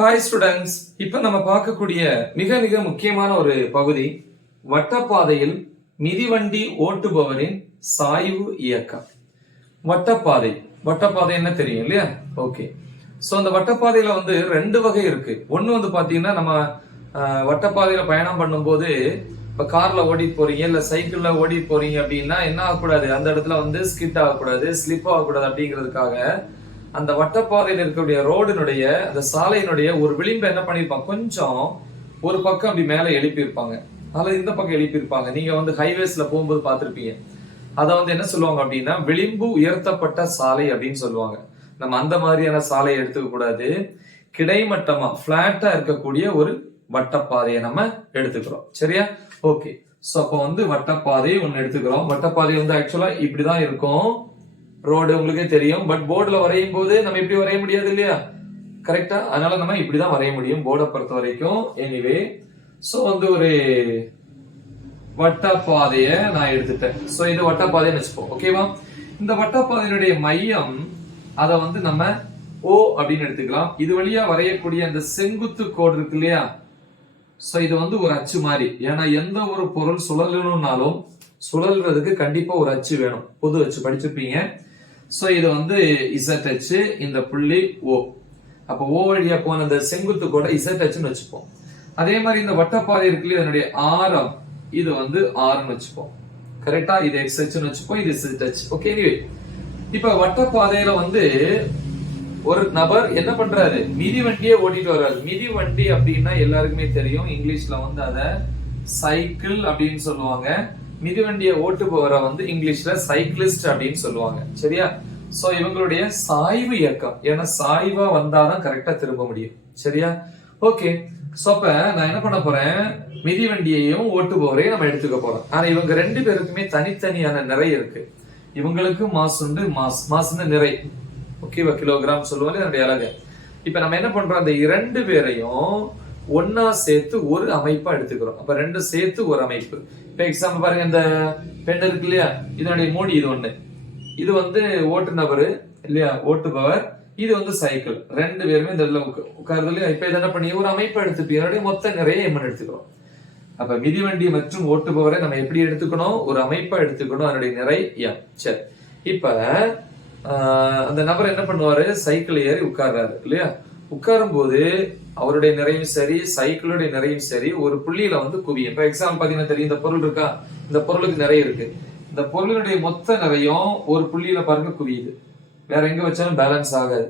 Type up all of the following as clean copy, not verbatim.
Hi students, இப்ப நம்ம பார்க்கக்கூடிய மிக மிக முக்கியமான ஒரு பகுதி வட்டப்பாதையில் மிதிவண்டி ஓட்டுபவரின் சாய்வு இயக்கம். வட்டப்பாதை வட்டப்பாதை என்ன தெரியும் இல்லையா? ஓகே. சோ அந்த வட்டப்பாதையில ரெண்டு வகை இருக்கு. ஒண்ணு பாத்தீங்கன்னா நம்ம வட்டப்பாதையில பயணம் பண்ணும்போது இப்ப கார்ல ஓடிட்டு போறீங்க இல்ல சைக்கிள்ல ஓடிட்டு போறீங்க அப்படின்னா என்ன ஆகக்கூடாது, அந்த இடத்துல ஸ்கிட் ஆகக்கூடாது, ஸ்லிப் ஆகக்கூடாது அப்படிங்கிறதுக்காக அந்த வட்டப்பாதையில் இருக்கக்கூடிய ரோடினுடைய அந்த சாலையினுடைய ஒரு விளிம்பு என்ன பண்ணிருப்பாங்க, கொஞ்சம் ஒரு பக்கம் அப்படி மேல எழுப்பியிருப்பாங்க, அல்லது இந்த பக்கம் எழுப்பியிருப்பாங்க. நீங்க ஹைவேஸ்ல போகும்போது பார்த்திருப்பீங்க. அத என்ன சொல்லுவாங்க அப்படின்னா விளிம்பு உயர்த்தப்பட்ட சாலை அப்படின்னு சொல்லுவாங்க. நம்ம அந்த மாதிரியான சாலையை எடுத்துக்க கூடாது. கிடைமட்டமா பிளாட்டா இருக்கக்கூடிய ஒரு வட்டப்பாதையை நம்ம எடுத்துக்கிறோம். சரியா? ஓகே. சோ அப்ப வட்டப்பாதை ஒண்ணு எடுத்துக்கிறோம். வட்டப்பாதை ஆக்சுவலா இப்படிதான் இருக்கும். ரோடு உங்களுக்கே தெரியும். பட் போர்டுல வரையும் போது நம்ம இப்படி வரைய முடியாது இல்லையா? கரெக்டா? அதனால நம்ம இப்படிதான் வரைய முடியும் போர்டை பொறுத்த வரைக்கும். எனிவே சோ ஒரு வட்டப்பாதைய நான் எடுத்துட்டேன். சோ இது வட்டப்பாதைன்னு வச்சுப்போம். ஓகேவா? இந்த வட்டப்பாதையினுடைய மையம் அத நம்ம ஓ அப்படின்னு எடுத்துக்கலாம். இது வழியா வரையக்கூடிய அந்த செங்குத்து கோடு இருக்கு இல்லையா? சோ இது ஒரு அச்சு மாதிரி. ஏன்னா எந்த ஒரு பொருள் சுழலணும்னாலும் சுழல்றதுக்கு கண்டிப்பா ஒரு அச்சு வேணும். பொது அச்சு படிச்சிருப்பீங்க. சோ இது இசட் அச்சு, இந்த புள்ளி ஓ. அப்ப ஓ வழியா போன அந்த செங்குத்து கூட இசட் அச்சுன்னு வச்சுப்போம். அதே மாதிரி இந்த வட்டப்பாதை இருக்குல்ல, இதனுடைய ஆரம் இது ஆர்னு வச்சுப்போம். கரெக்டா? இது எக்ஸ் அச்சுன்னு வச்சுப்போம், இது இசட் அச்சு. ஓகே. எனிவே இப்ப வட்டப்பாதையில ஒரு நபர் என்ன பண்றாரு, மிதிவண்டியே ஓட்டிட்டு வர்றாரு. மிதிவண்டி அப்படின்னா எல்லாருக்குமே தெரியும். இங்கிலீஷ்ல அத சைக்கிள் அப்படின்னு சொல்லுவாங்க. மிதிவண்டியை ஓட்டுபவரை இங்கிலீஷ்ல சைக்கிளிஸ்ட் அப்படின்னு சொல்லுவாங்க. சரியா? சோ இவங்களுடைய சாய்வு இயக்கம், ஏன்னா சாய்வா வந்தாதான் கரெக்டா திரும்ப முடியும். சரியா? ஓகே. சோ அப்ப நான் என்ன பண்ண போறேன், மிதிவண்டியையும் ஓட்டுபவரையும் நம்ம எடுத்துக்க போறோம். ஆனா இவங்க ரெண்டு பேருக்குமே தனித்தனியான நிறை இருக்கு. இவங்களுக்கு மாஸ் உண்டு, மாஸ் நிறை. ஓகேவா? கிலோகிராம் சொல்லுவாங்க என்னுடைய அழகு. இப்ப நம்ம என்ன பண்றோம், அந்த இரண்டு பேரையும் ஒன்னா சேர்த்து ஒரு அமைப்பா எடுத்துக்கிறோம். அப்ப ரெண்டு சேர்த்து ஒரு அமைப்பு. இப்ப எக்ஸாம்பிள் பாருங்க, இந்த பெண் இருக்கு இல்லையா, இதனுடைய மூடி இது ஒண்ணு. இது ஓட்டுநபரு இல்லையா, ஓட்டுபவர். இது சைக்கிள். ரெண்டு பேருமே இந்த உட்காருது இல்லையா? இப்ப இதை என்ன பண்ணி ஒரு அமைப்பை எடுத்துப்பீங்க. மொத்த நிறைய எம்மன் எடுத்துக்கிறோம். அப்ப மிதிவண்டி மற்றும் ஓட்டுபவரை நம்ம எப்படி எடுத்துக்கணும், ஒரு அமைப்பா எடுத்துக்கணும். அதனுடைய நிறை எம். சரி. இப்ப அந்த நபர் என்ன பண்ணுவாரு, சைக்கிள் ஏறி உட்கார்றாரு இல்லையா? உட்காரும் போது அவருடைய நிறையும் சரி, சைக்கிளுடைய நிறையும் சரி ஒரு புள்ளியில குவியும். இப்ப எக்ஸாம்பிள் பாத்தீங்கன்னா தெரியும், இந்த பொருள் இருக்கா, இந்த பொருளுக்கு நிறைய இருக்கு. இந்த பொருளினுடைய மொத்த நிறையும் ஒரு புள்ளியில பாருங்க குவியுது. வேற எங்க வச்சாலும் பேலன்ஸ் ஆகாது.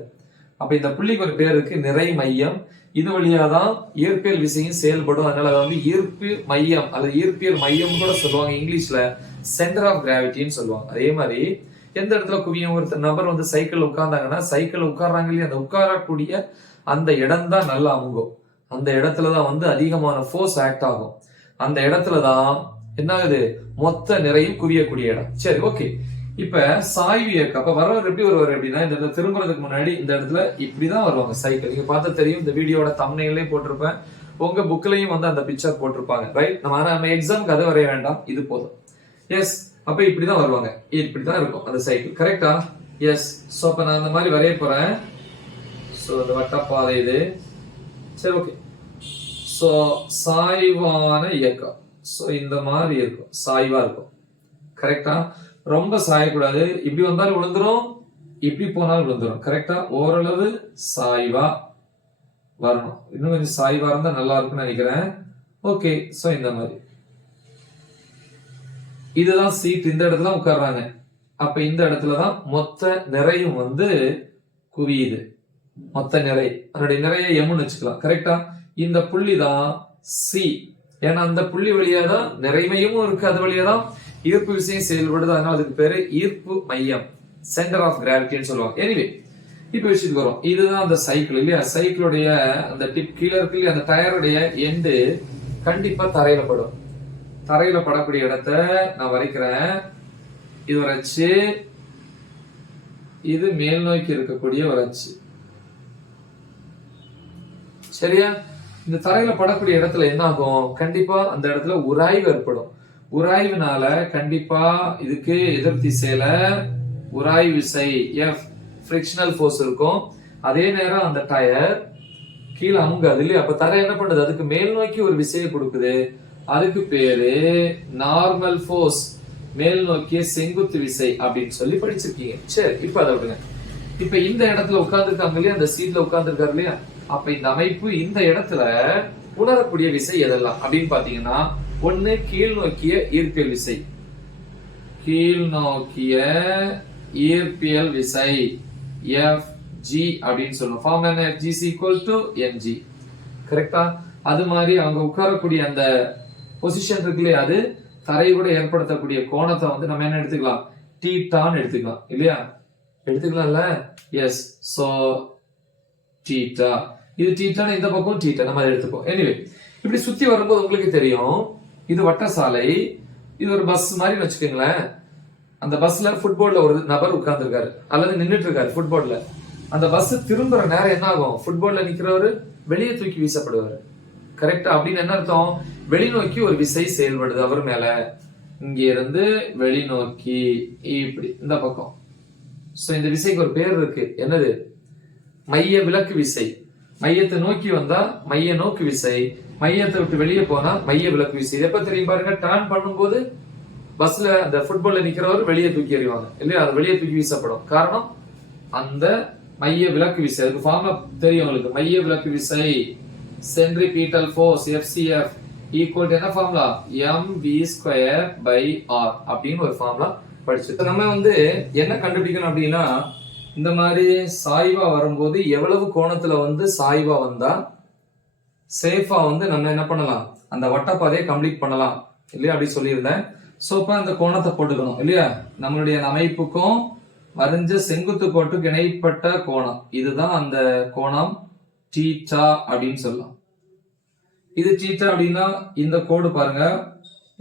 அப்ப இந்த புள்ளிக்கு ஒரு பேர் இருக்கு, நிறை மையம். இது வழியாதான் இயற்பியல் விசையும் செயல்படும். அதனால ஈர்ப்பு மையம் அல்லது ஈர்ப்பியல் மையம் கூட சொல்லுவாங்க. இங்கிலீஷ்ல சென்டர் ஆஃப் கிராவிட்டின்னு சொல்லுவாங்க. அதே மாதிரி எந்த இடத்துல குவியும், ஒரு நபர் சைக்கிள் உட்கார்ந்தாங்கன்னா சைக்கிள் உட்கார்றாங்க இல்லையா, அந்த உட்காரக்கூடிய அந்த இடம் தான் நல்லா அமுகும். அந்த இடத்துலதான் அதிகமான ஃபோர்ஸ் ஆக்ட் ஆகும். அந்த இடத்துலதான் என்ன ஆகுது, மொத்த நிறையும் குவியக்கூடிய இடம். சரி, ஓகே. இப்ப சாய்வு இயக்கம். அப்ப வரவர் எப்படி வருவார் அப்படின்னா, இந்த இடத்துல திரும்புறதுக்கு முன்னாடி இந்த இடத்துல இப்படிதான் வருவாங்க சைக்கிள். நீங்க பார்த்தா தெரியும், இந்த வீடியோட தம்ப்நெயிலையும் போட்டிருப்பேன், உங்க புக்லயும் அந்த பிக்சர் போட்டிருப்பாங்க. ரைட்? நம்ம எக்ஸாமுக்கு அதை வரைய வேண்டாம், இது போதும். எஸ். அப்ப இப்படிதான் வருவாங்க, இப்படிதான் இருக்கும் அந்த சைக்கிள். கரெக்டா? எஸ். சோ அப்ப நான் அந்த மாதிரி வரைய போறேன். சோ இந்த வட்டப்பாதை இது. சரி, ஓகே. சோ சாய்வான இயக்கம். சோ இந்த மாதிரி இருக்கும், சாய்வா இருக்கும். கரெக்டா? ரொம்ப சாயக்கூடாது. இப்படி வந்தாலும் விழுந்துரும், இப்படி போனாலும் விழுந்துரும். கரெக்டா? ஓரளவு சாய்வா வரணும். இன்னும் கொஞ்சம் சாய்வா இருந்தா நல்லா இருக்கும்னு நினைக்கிறேன். ஓகே. சோ இந்த மாதிரி இதுதான் சீட். இந்த இடத்துல உட்கார்றாங்க. அப்ப இந்த இடத்துலதான் மொத்த நிறையும் குவியுது. மொத்த நிறை, அதனுடைய நிறைய எம்னு வச்சுக்கலாம். கரெக்டா? இந்த புள்ளி தான் சி. ஏன்னா அந்த புள்ளி வழியாதான் நிறைமையும் இருக்கு, அது வழியாதான் ஈர்ப்பு விசையும் செயல்படுது. அதனால அதுக்கு பேரு ஈர்ப்பு மையம், சென்டர் ஆஃப் கிராவிட்டின்னு சொல்லுவாங்க. எனிவே இப்ப விஷயத்துக்கு வரும். இதுதான் அந்த சைக்கிள் இல்லையா? சைக்கிளுடைய அந்த டிப் கீழே இருக்கு இல்லையா, அந்த டயருடைய எண்டு கண்டிப்பா தரையில படும். தரையில படக்கூடிய இடத்த நான் வரைக்கிறேன். இது ஒரு அச்சு, இது மேல் நோக்கி இருக்கக்கூடிய ஒரு அச்சு. சரியா? இந்த தரையில படக்கூடிய இடத்துல என்ன ஆகும், கண்டிப்பா அந்த இடத்துல உராய்வு ஏற்படும். உராய்வுனால கண்டிப்பா இதுக்கு எதிர் திசையில உராய்வு விசை F, ஃபிரிக்ஷனல் ஃபோர்ஸ் இருக்கும். அதே நேரம் அந்த டயர் கீழே அமுங்காது இல்லையா? அப்ப தரை என்ன பண்ணுது? அதுக்கு மேல் நோக்கி ஒரு விசையை கொடுக்குது. அதுக்கு பேரு நார்மல் ஃபோர்ஸ், மேல் நோக்கிய செங்குத்து விசை அப்படின்னு சொல்லி படிச்சிருக்கீங்க. சரி, இப்ப அதை விடுங்க. இப்ப இந்த இடத்துல உட்கார்ந்துருக்காங்க இல்லையா, அந்த சீட்ல உட்கார்ந்துருக்காரு இல்லையா, அப்ப இந்த அமைப்பு இந்த இடத்துல உணரக்கூடிய விசை எதெல்லாம் அப்படின்னு பாத்தீங்கன்னா, ஒண்ணு கீழ் நோக்கிய ஈர்ப்பியல் விசை, கீழ் நோக்கிய ஈர்ப்பியல் விசை Fg அப்படின்னு சொல்லுவோம். ஃபார்முலா என்ன? Fg is equal to mg. கரெக்டா? அது மாதிரி அவங்க உட்காரக்கூடிய அந்த பொசிஷன் இருக்கு இல்லையா, அது தரையோட ஏற்படுத்தக்கூடிய கோணத்தை வந்து நம்ம என்ன எடுத்துக்கலாம்? தீட்டான்னு எடுத்துக்கலாம் இல்லையா? எடுத்துக்கலாம்ல? எஸ். சோ தீட்டா, இது தீட்டான இந்த பக்கம் தீட்டா, நம்ம அதை எடுத்துப்போம். எனிவே, இப்படி சுத்தி வரும்போது உங்களுக்கு தெரியும், இது வட்டசாலை, இது ஒரு பஸ் மாதிரி வச்சுக்கோங்களேன். அந்த பஸ்ல ஃபுட்பால்ல ஒரு நபர் உட்கார்ந்து இருக்காரு அல்லது நின்றுட்டு இருக்காரு ஃபுட்பால்ல. அந்த பஸ் திரும்புற நேரம் என்ன ஆகும்? ஃபுட்பால்ல நிக்கிறவரு வெளியே தூக்கி வீசப்படுவாரு. கரெக்டா? அப்படின்னு என்ன அர்த்தம்? வெளிநோக்கி ஒரு விசை செயல்படுது அவர் மேல. இங்க இருந்து வெளிநோக்கி இப்படி இந்த பக்கம். சோ இந்த விசைக்கு ஒரு பேர் இருக்கு. என்னது? மைய விலக்கு விசை. மையத்தை நோக்கி வந்தா மைய நோக்கு விசை, மையத்தை விட்டு வெளியே போனா மைய விலக்கு விசை. எப்ப தெரியும் பாருங்க, டர்ன் பண்ணும்போது பஸ்ல அந்த ஃபுட்பால்ல நிக்கிறவர் வெளியே தூக்கி எறிவாங்க இல்லையா, அது வெளியே தூக்கி வீசப்படும். காரணம் அந்த மைய விலக்கு விசை. அதுக்கு ஃபார்முலா தெரியும் உங்களுக்கு. மைய விலக்கு விசை centripetal force FCF equal to என்ன ஃபார்முலா? mv²/r அப்படின்னு ஒரு ஃபார்முலா படிச்சு நம்ம வந்து என்ன கண்டுபிடிக்கணும் அப்படின்னா, இந்த மாதிரி சாய்வா வரும்போது எவ்வளவு கோணத்துல வந்து சாய்வா வந்தா சேஃபா வந்து நம்ம என்ன பண்ணலாம்? அந்த வட்டப்பாதையை கம்ப்ளீட் பண்ணலாம் இல்லையா, அப்படி சொல்லியிருந்தேன். சோ இப்ப அந்த கோணத்தை போட்டுக்கணும் இல்லையா? நம்மளுடைய அமைப்புக்கும் வரைஞ்ச செங்குத்து கோட்டுக்கு இணைப்பட்ட கோணம், இதுதான் அந்த கோணம் தீட்டா அப்படின்னு சொல்லலாம். இது தீட்டா அப்படின்னா இந்த கோடு பாருங்க,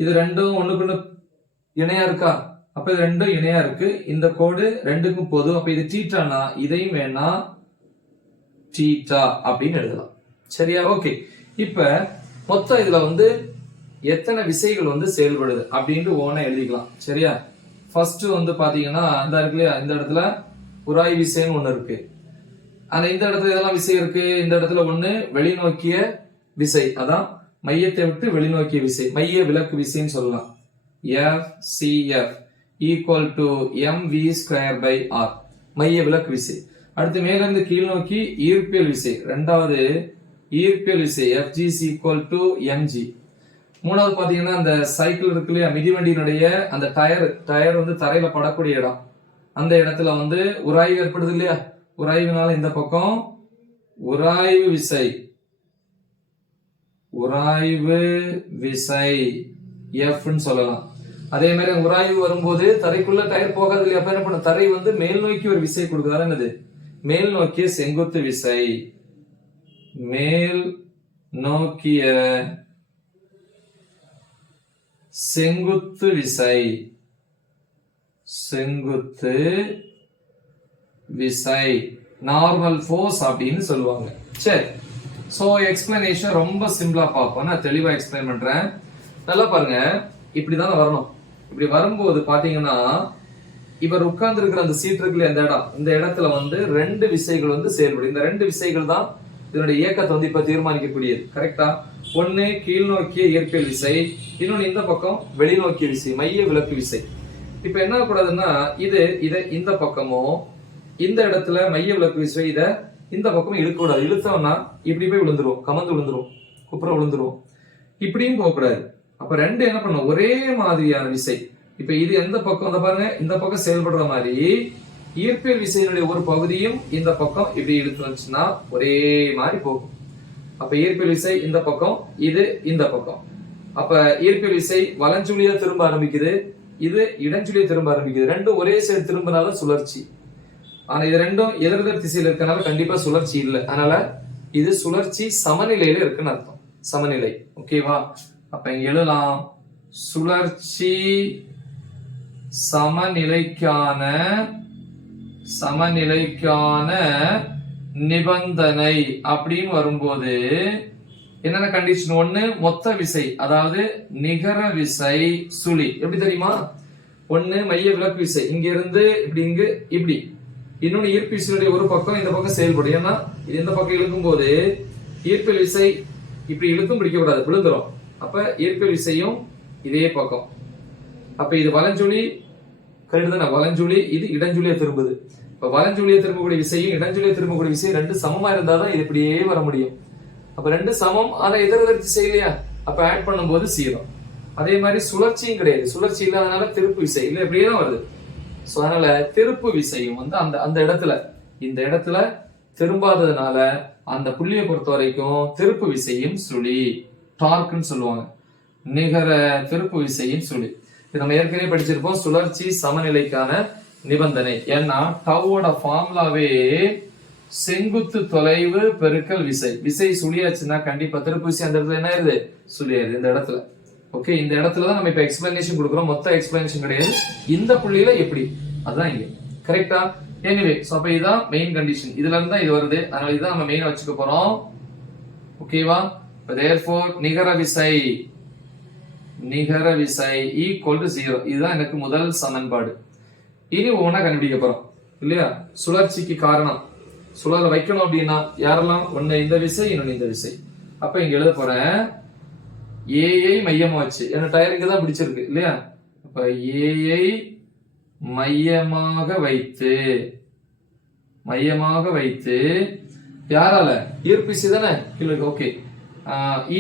இது ரெண்டும் ஒண்ணுக்கு ஒண்ணு இணையா இருக்கா? அப்ப இது ரெண்டும் இணையா இருக்கு. இந்த கோடு ரெண்டுக்கும் பொது. அப்ப இது தீட்டானா இதையும் வேணா தீட்டா அப்படின்னு எழுதலாம். சரியா? ஓகே. இப்ப மொத்தம் இதுல வந்து எத்தனை விசைகள் வந்து செயல்படுது அப்படின்னு ஓனா எழுதிக்கலாம். சரியா? ஃபர்ஸ்ட் வந்து பாத்தீங்கன்னா இந்த இருக்கு இல்லையா, இந்த இடத்துல உராய் விசைன்னு ஒண்ணு இருக்கு. ஆனா இந்த இடத்துல இதெல்லாம் விசை இருக்கு. இந்த இடத்துல ஒண்ணு வெளிநோக்கிய விசை, அதான் மையத்தை விட்டு வெளிநோக்கிய விசை, மைய விலக்கு விசைன்னு சொல்லலாம். FCF ஈக்குவல் டு mv²/r மைய விலக்கு விசை. அடுத்து மேல இருந்து கீழ் நோக்கி ஈர்ப்பியல் விசை, இரண்டாவது ஈர்ப்பியல் விசை Fg is equal to mg. மூணாவது பாத்தீங்கன்னா அந்த சைக்கிள் இருக்கு இல்லையா, மிதிவண்டியினுடைய அந்த டயர் வந்து தரையில படக்கூடிய இடம், அந்த இடத்துல வந்து உராய்வு ஏற்படுது இல்லையா, உராய்வுனால இந்த பக்கம் உராய்வு விசை, உராய்வு விசை Fன்னு சொல்லலாம். அதே மாதிரி உராய்வு வரும்போது தரைக்குள்ள டயர் போகாது இல்லையா, அப்ப என்ன பண்ண, தரை வந்து மேல் நோக்கி ஒரு விசை கொடுக்குது. என்னது? மேல் நோக்கிய செங்குத்து விசை, மேல் நோக்கிய செங்குத்து விசை, செங்குத்து விசை நார்மல் ஃபோர்ஸ் அப்படின்னு சொல்லுவாங்க. சரி, சோ எக்ஸ்பிளனேஷன் ரொம்ப சிம்பிளா பார்ப்போம், நான் தெளிவா எக்ஸ்பிளைன் பண்றேன். நல்லா பாருங்க, இப்படிதான் வரணும். இப்படி வரும்போது பாத்தீங்கன்னா இவர் உட்கார்ந்து இருக்கிற அந்த சீட் இருக்குல்ல, இந்த இடத்துல வந்து ரெண்டு விசைகள் வந்து செயல்படும். இந்த ரெண்டு விசைகள் தான் இதனுடைய இயக்கத்தை வந்து இப்ப தீர்மானிக்கக்கூடியது. கரெக்டா? ஒண்ணு கீழ் நோக்கிய இயற்பியல் விசை, இன்னொன்னு இந்த பக்கம் வெளிநோக்கிய விசை, மைய விலக்கு விசை. இப்ப என்ன கூடாதுன்னா இதை இந்த பக்கமும் இந்த இடத்துல மைய விலக்கு விசை இத இந்த பக்கம் இழுக்க கூடாது. இழுத்தோம்னா இப்படி போய் விழுந்துரும், கமந்து விழுந்துரும், குப்புற விழுந்துரும். இப்படியும் போக கூடாது. அப்ப ரெண்டு என்ன பண்ணும், ஒரே மாதிரியான விசை. இப்ப இது எந்த பக்கம் பாருங்க, இந்த பக்கம் செயல்படுற மாதிரி ஈர்ப்பியல் விசையினுடைய ஒரு பகுதியும் இந்த பக்கம் இப்படி இழுத்து வந்துச்சுன்னா ஒரே மாதிரி போகும். அப்ப ஈர்ப்பியல் விசை இந்த பக்கம், இது இந்த பக்கம். அப்ப ஈர்ப்பியல் விசை வலஞ்சுழியா திரும்ப ஆரம்பிக்குது, இது இடஞ்சுழியா திரும்ப ஆரம்பிக்குது. ரெண்டும் ஒரே சைடு திரும்பினால சுழற்சி. ஆனா இது ரெண்டும் எதிரெதிர் திசையில இருக்கனால கண்டிப்பா சுழற்சி இல்லை. அதனால இது சுழற்சி சமநிலையில இருக்குன்னு அர்த்தம். சமநிலை. ஓகேவா? அப்ப இங்க எழுதலாம், சுழற்சி சமநிலைக்கான நிபந்தனை அப்படின்னு வரும்போது என்னென்ன கண்டிஷன்? ஒண்ணு மொத்த விசை, அதாவது நிகர விசை சுழி. எப்படி தெரியுமா? ஒண்ணு மைய விலக்கு விசை, இங்க இருந்து இப்படி இங்கு இப்படி. இன்னொன்னு ஈர்ப்பு விசையுடைய ஒரு பக்கம் இந்த பக்கம் செயல்படும். ஏன்னா இது இந்த பக்கம் இழுக்கும் போது ஈர்ப்பியல் விசை இப்படி இழுத்தும் பிடிக்க கூடாது, விழுந்துரும். அப்ப ஈர்ப்பியல் விசையும் இதே பக்கம். அப்ப இது வலஞ்சுழி கரெக்ட் தானே, வலஞ்சுழி இது இடஞ்சுழியா திரும்புது. இப்ப வலஞ்சுழியை திரும்பக்கூடிய விசையும் இடஞ்சுழியை திரும்பக்கூடிய விசையும் ரெண்டு சமமா இருந்தாதான் இது இப்படியே வர முடியும். அப்ப ரெண்டு சமம், ஆனா எதிர் திசை இல்லையா, அப்ப ஆட் பண்ணும்போது சீரம். அதே மாதிரி சுழற்சியும் கிடையாது, சுழற்சி இல்லாதனால திருப்பு விசை இல்ல, இப்படியே தான் வருது. சோ அதனால திருப்பு விசையும் வந்து அந்த அந்த இடத்துல இந்த இடத்துல திரும்பாததுனால அந்த புள்ளியை பொறுத்த வரைக்கும் திருப்பு விசையும் சுழி, டார்க்னு சொல்லுவாங்க, நிகர திருப்பு விசையும் சுழி. இது நம்ம ஏற்கனவே படிச்சிருப்போம், சுழற்சி சமநிலைக்கான நிபந்தனை. ஏன்னா டவ்வோட ஃபார்முலாவே செங்குத்து தொலைவு பெருக்கல் விசை. விசை சுழியாச்சுன்னா கண்டிப்பா திருப்பு விசை அந்த இடத்துல என்ன ஆயிருது, சுழியாயிருது இந்த இடத்துல. ஓகே, இந்த இடத்துல தான் நம்ம இப்ப எக்ஸ்பிளனேஷன் கொடுக்குறோம், மொத்த எக்ஸ்பிளனேஷன் கிடையாது. இந்த புள்ளியில எப்படி அதுதான் இங்க கரெக்டா. எனிவே சோ அப்ப இதுதான் மெயின் கண்டிஷன், இதுல இருந்து தான் இது வருது, அதனால இதுதான் நம்ம மெயினா வச்சுக்க போறோம். ஓகேவா. therefore நிகர விசை ஈக்குவல் டு 0. இதுதான் எனக்கு முதல் சமன்பாடு. இனி ஒவ்வொன்றா கண்டுபிடிக்க போறோம் இல்லையா. சுழற்சிக்கு காரணம் சுழல வைக்கணும் அப்படின்னா யாரெல்லாம், ஒண்ணு இந்த விசை, இன்னொன்னு இந்த விசை. அப்ப இங்க எழுத போறேன் ஏஐ மையமா வச்சு, ஏன்னா டயர் இங்க தான் பிடிச்சிருக்கு இல்லையா. அப்ப ஏஐ மையமாக வைத்து யாரால, ஈர்ப்பு விசை தானே. ஓகே,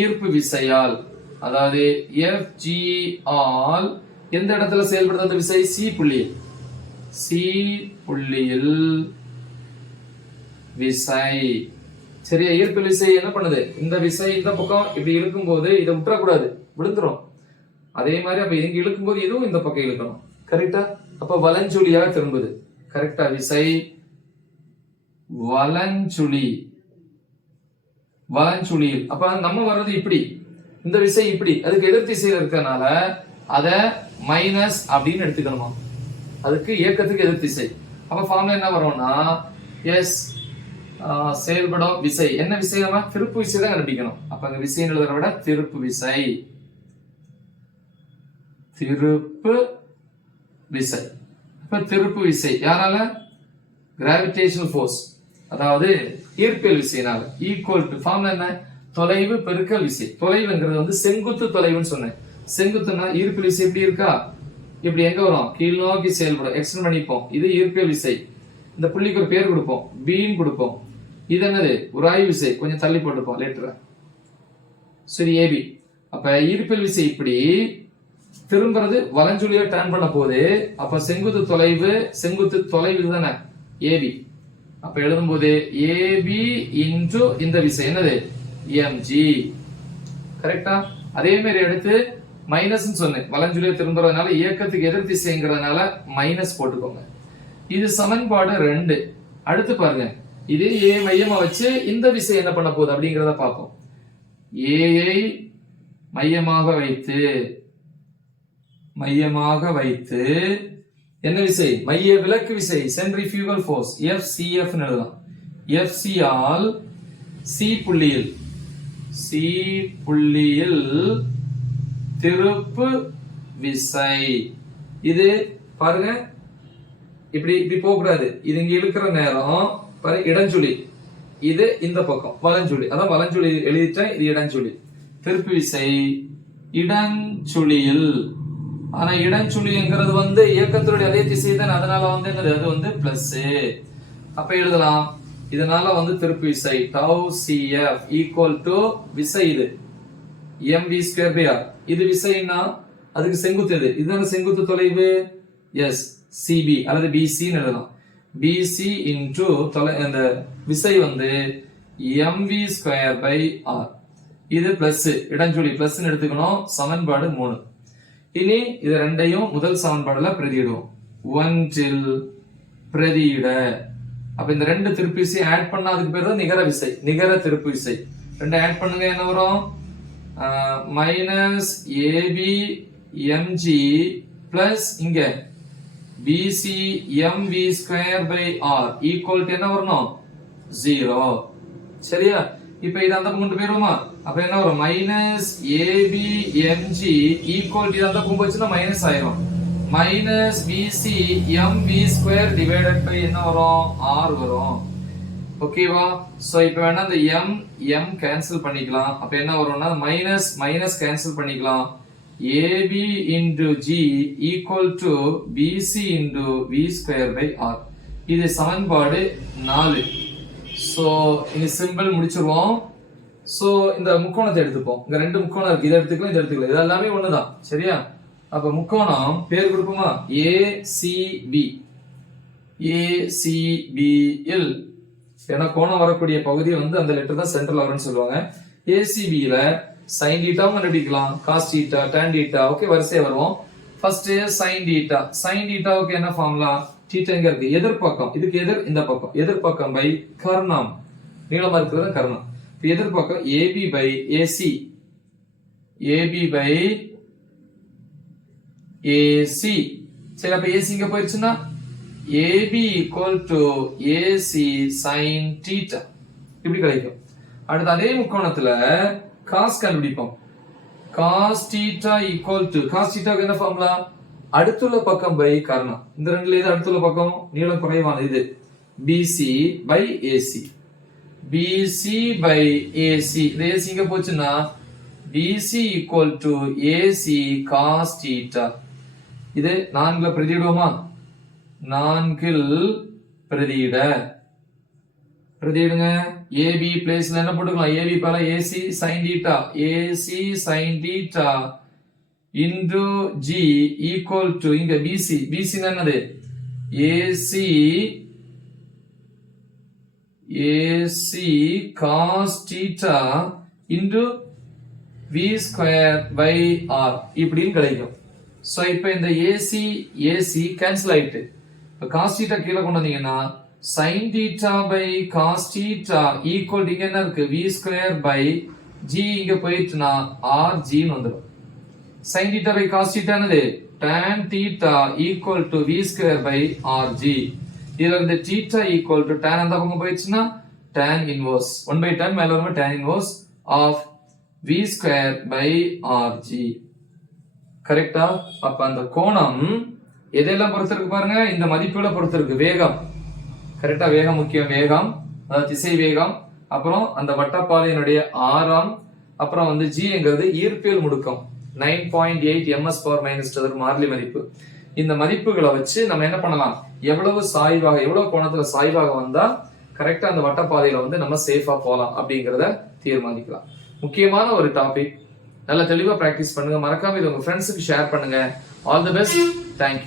ஈர்ப்பு விசையால், அதாவது FG ஆல் எந்த இடத்துல செயல்படுது அந்த விசை, சி புள்ளியில் விசை. சரியா, ஈர்ப்பு விசை என்ன பண்ணுது, இந்த விசை இந்த பக்கம் இப்படி இழுக்கும் போது இதை விட்டுறக்கூடாது, விழுந்துரும். அதே மாதிரி அப்ப இங்க இழுக்கும் போது இதுவும் இந்த பக்கம் இழுக்கணும், கரெக்டா. அப்ப வலஞ்சுழியாக திரும்புது, கரெக்டா. விசை வலஞ்சுழியில். அப்ப நம்ம வர்றது இப்படி, இந்த விசை இப்படி, அதுக்கு எதிர் திசையில இருக்கனால அத மைனஸ் அப்படின்னு எடுத்துக்கணுமா, அதுக்கு இயக்கத்துக்கு எதிர் திசை. அப்ப ஃபார்முலா என்ன வரும்னா எஸ் செயல்படும் விசை. என்ன விசை, நம்ம திருப்பு விசை தான் கண்டுபிடிக்கணும். அப்ப அங்க விசை எழுதுறத விட திருப்பு விசை, இப்ப திருப்பு விசை யாரால, கிராவிடேஷனல் ஃபோர்ஸ், அதாவது ஈர்ப்பியல் விசையினால. ஈக்குவல் டு ஃபார்முலா என்ன, தொலைவு பெருக்கல் விசை. தொலைவுங்கிறது வந்து செங்குத்து தொலைவுன்னு சொன்னேன். செங்குத்துனா ஈர்ப்பியல் விசை எப்படி இருக்கா, இப்படி எங்க வரும், கீழ் நோக்கி செயல்படும், எக்ஸ்டெண்ட் பண்ணிப்போம். இது ஈர்ப்பியல் விசை, இந்த புள்ளிக்கு ஒரு பேர் கொடுப்போம், பீம் கொடுப்போம். இது என்னது, உராய்வு விசை, கொஞ்சம் தள்ளி போட்டுப்போம் லேட்டரா. சரி, ஏபி. அப்ப ஈர்ப்பியல் விசை இப்படி திரும்புறது வலஞ்சுழியா டர்ன் பண்ண போது, அப்ப செங்குத்து தொலைவு தானே ஏபி. அப்ப எழுதும் போது ஏபி இன்டு இந்த விசை என்னது, எம்ஜி, கரெக்டா. அதே மாதிரி எடுத்து மைனஸ் சொன்னேன், வலஞ்சுழியா திரும்புறதுனால இயக்கத்துக்கு எதிர் திசைங்கிறதுனால மைனஸ் போட்டுக்கோங்க. இது சமன்பாடு 2. அடுத்து பாருங்க, இதே ஏ மையமா வச்சு இந்த விசை என்ன பண்ண போகுது அப்படிங்கறத பார்ப்போம். ஏஐ மையமாக வைத்து என்ன விசை, மைய விலக்கு விசை, சென்ட்ரிஃபியூகல் ஃபோர்ஸ், FCF ன்னு எழுதலாம். FC ஆல் சி புள்ளியில் திருப்பு விசை. இது பாருங்க, இப்படி போக கூடாது, இது இங்க இழுக்கிற நேரம் பாரு, இடஞ்சுழி, இது இந்த பக்கம் வலஞ்சுழி, அதான் வலஞ்சுழி எழுதிட்டேன், இது இடஞ்சுழி. திருப்பு விசை இடஞ்சுழியில், ஆனா இடஞ்சுழிங்கிறது வந்து இயக்கத்தினுடைய அதே திசை தான், அதனால வந்து என்னது, அது வந்து பிளஸ். அப்ப எழுதலாம், இதனால வந்து திருப்பு விசை tau CF ஈக்குவல் டு விசை, இது mv ஸ்கொயர் பை r. இது விசைனா அதுக்கு செங்குத்து, இதுதான செங்குத்து தொலைவு, எஸ் CB அல்லது BC ன்னு எழுதலாம். BC இன்டு அந்த விசை வந்து mv ஸ்கொயர் பை r. இது பிளஸ், இடஞ்சுழி பிளஸ் எடுத்துக்கணும். சமன்பாடு 3. இனி இது ரெண்டையும் முதல் சமன்பாடுல பிரதியிடுவோம். ஒன்றில் பிரதியிட, அப்ப இந்த ரெண்டு திருப்பு விசை ஆட் பண்ணா அதுக்கு பேர் தான் நிகர விசை, நிகர திருப்பு விசை. ரெண்டு ஆட் பண்ணுங்க, என்ன வரும், மைனஸ் ஏபி எம்ஜி பிளஸ் இங்க BC MV square by R equal to என்ன வரணும், 0. சரியா. இப்ப இது அந்த பக்கம் கொண்டு போயிருவோமா, அப்ப என்ன வரும், minus AB MG equal to அந்த பக்கம் போச்சுன்னா மைனஸ் ஆயிரும், minus BC MV square divided by என்ன வரும், ஆர் வரும். ஓகேவா? சோ இப்போ வேணா இந்த m கேன்சல் பண்ணிக்கலாம். அப்ப என்ன வரும்னா மைனஸ் கேன்சல் பண்ணிக்கலாம். AB into G equal to BC into V square by R. இது சமன்பாடு 4. சோ இந்த சிம்பிள் முடிச்சிருவோம். சோ இந்த முக்கோணத்தை எடுத்துப்போம். இங்க ரெண்டு முக்கோணம் இருக்கு. இதை எடுத்துக்கலாம், இதை எடுத்துக்கலாம். இது எல்லாமே ஒண்ணுதான். சரியா? அப்ப முக்கோணம் பேர் கொடுப்போமா? ACB. ACBL. ஏன்னா கோணம் வரக்கூடிய பகுதி வந்து அந்த லெட்டர் தான் சென்ட்ரல் ஆர்னு சொல்லுவாங்க. ACBல sin θ கண்டுபிடிக்கலாம், cos θ, tan θ. ஓகே, வரிசையா வருவோம். First sin θ. sin θவுக்கு என்ன ஃபார்முலா? θ எங்க இருக்கு? எதிர்பக்கம். இதுக்கு இந்த பக்கம். எதிர்பக்கம் பை கர்ணம். நீளமா இருக்கிறது கர்ணம். இப்போ எதிர்பக்கம் AB by AC. AB by AC. சரி, அப்ப AC இங்க போயிருச்சுன்னா AB equal to AC sin θ. இப்படி கிடைக்கும். அடுத்து அதே முக்கோணத்துல cos கண்டுபிடிப்போம். cos θ equal to cos θக்கு என்ன ஃபார்முலா? அடுத்துள்ள பக்கம் பை கர்ணம். இந்த ரெண்டுல இது அடுத்துள்ள பக்கம், நீளம் குறைவான இது BC by AC. BC by AC. இது AC இங்க போச்சுன்னா BC equal to AC cos θ. இது 4ல பிரதியிடுவோமா? 4ல் பிரதியிடுங்க. AB பிளேஸ்ல என்ன போட்டுக்கலாம்? AB பல AC sin θ. AC sin θ into G equal to இங்க BC. BC என்னது? AC cos θ into V square by R. இப்படின்னு கிடைக்கும். சோ இப்போ இந்த AC கேன்சல் ஆயிட்டு. இப்போ cos θ கீழே கொண்டு வந்தீங்கன்னா sin θ by cos θ equal to இங்க என்ன இருக்கு? V square by G இங்க போயிட்டுனா RG வந்துடும். sin θ by cos θ என்னது? tan θ equal to V square by RG. இதுல இருந்து θ equal to tan அந்த பக்கம் போயிடுச்சுன்னா tan inverse 1/tan மேல வரும்போது tan inverse of V square by RG. கரெக்டா? அப்ப அந்த கோணம் எதெல்லாம் பொறுத்து இருக்கு பாருங்க. இந்த மதிப்புகளை பொறுத்து இருக்கு. வேகம், கரெக்டா? வேகம் முக்கியம். வேகம், அதாவது திசை வேகம். அப்புறம் அந்த வட்டப்பாதையினுடைய ஆரம். அப்புறம் வந்து G என்கிறது ஈர்ப்பியல் முடுக்கம் 9.8 ms/-2 மாறிலி மதிப்பு. இந்த மதிப்புகளை வச்சு நம்ம என்ன பண்ணலாம்? எவ்வளவு சாய்வாக, எவ்வளவு கோணத்துல சாய்வாக வந்தா கரெக்டா அந்த வட்டப்பாதையில வந்து நம்ம சேஃபா போலாம் அப்படிங்கறத தீர்மானிக்கலாம். முக்கியமான ஒரு டாபிக். நல்ல தெளிவா பிராக்டிஸ் பண்ணுங்க. மறக்காம இது உங்க ஃப்ரெண்ட்ஸுக்கு ஷேர் பண்ணுங்க. All the best. தேங்க்யூ.